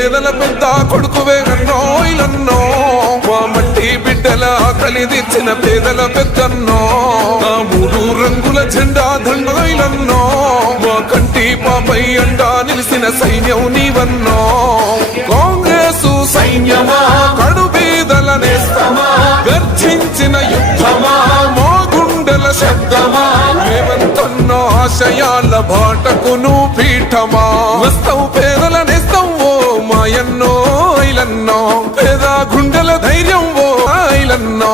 పేదల పెద్ద కొడుకువే నన్నో ఇలన్నో. మా మట్టి బిడ్డల ఆకలి తెచ్చిన పేదల పెద్దన్నో. నా మూడు రంగుల జెండా దండోయిలన్నో మా కంటి పాపై అండా నిలిసిన సైన్యం నీవన్నో. కాంగ్రెస్ సైన్యమా కడు పేదల నేస్తమా గర్జించిన యుద్ధమా మా గుండెల శబ్దమా. మేమంతన్నో ఆశయాల బాటకును పీఠమా. వస్తావు పేదల నేస్తావు మాయన్నో ఇలన్నో పేద గుండెల ధైర్యం ఓ ఇలన్నో.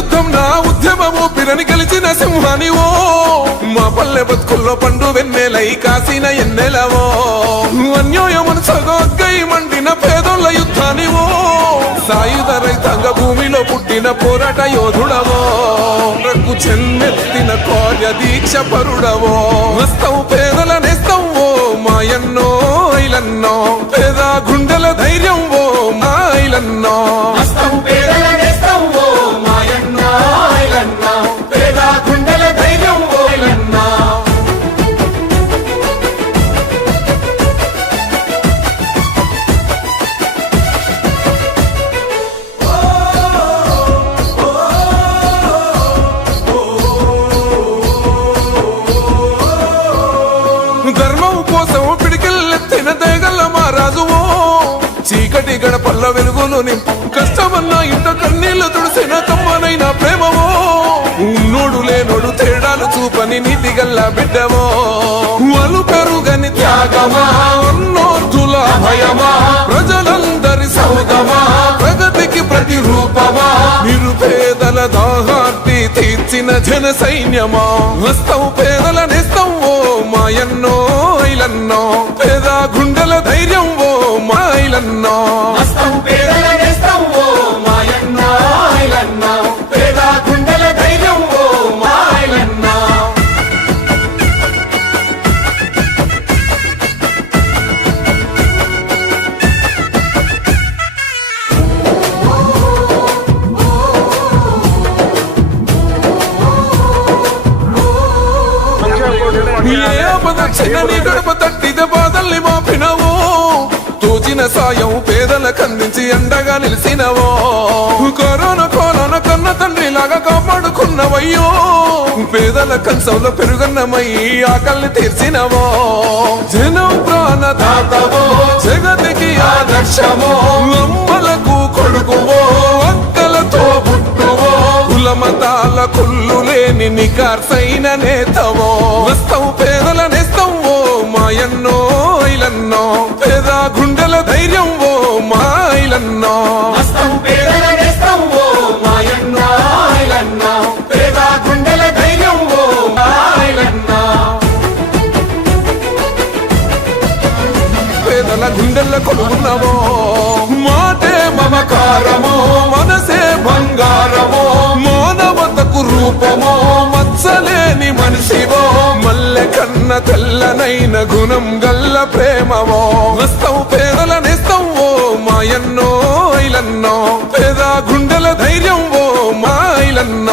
యుద్ధం నా ఉద్యమము. పిరని గెలిచిన సింహానివో మా పల్లె బతుకుల్లో పండు వెన్నెలై కాసిన ఎన్నెలవో. అన్యోయమును సగోగ్గై మండిన పేదోళ్ళ యుద్ధానివో సాయుధ రైతాంగ భూమిలో పుట్టిన పోరాట యోధుడవో. రక్కు చెన్నెత్తిన కార్య దీక్ష పరుడవో. వస్తావు పేదల నేస్తావు మాయన్నో ఇలన్నో. పేద గుండెల ధైర్యం ఓ మాయిలన్నో వస్తవు చీకటి గడపల్ల వెలుగులు నింపు. కష్టమన్న ఇంట కన్నీళ్ళు తుడిసిన కమ్మనైన ప్రేమవో ఉన్నోడు లేనోడు తేడాలు చూపని నీతి గల్ల బిడ్డవో అలుకరు గని త్యాగమా భయమా ప్రజలందరి సౌదమా ప్రగతికి ప్రతిరూపమా నిరుపేదల దాహార్తి తీర్చిన జన సైన్యమా. వస్తావు పేదల నేస్తావు ఓ మాయన్నో ఇలన్నో పేద గుండెల ధైర్యం ఓ ఏ ఆపద చిన్నని గడప తట్టిద బాధల్ని మాపినవో. తోచిన సాయం పేదలకు అందించి అండగా నిలిచినవో కరోనా కోరోనా కన్న తండ్రి లాగా కాపాడుకున్నవయ్యో. పేదల కంచంలో పెరుగన్నమై ఆకల్ని తీర్చినవో. జనం ప్రాణదాతవో జగతికి ఆదర్శమో. కులమతాల కుళ్ళు లేని నికార్సైన నేతవో. వస్తావు పేదల ఓ మాయన్నో ఇలన్నో. పేద గుండెల ధైర్యం తెల్లనైన గుణం గల్ల ప్రేమవో వస్తావు పేదల నేస్తావో మాయన్నో ఇలన్నో పేద గుండెల ధైర్యం ఓ మాయిలన్న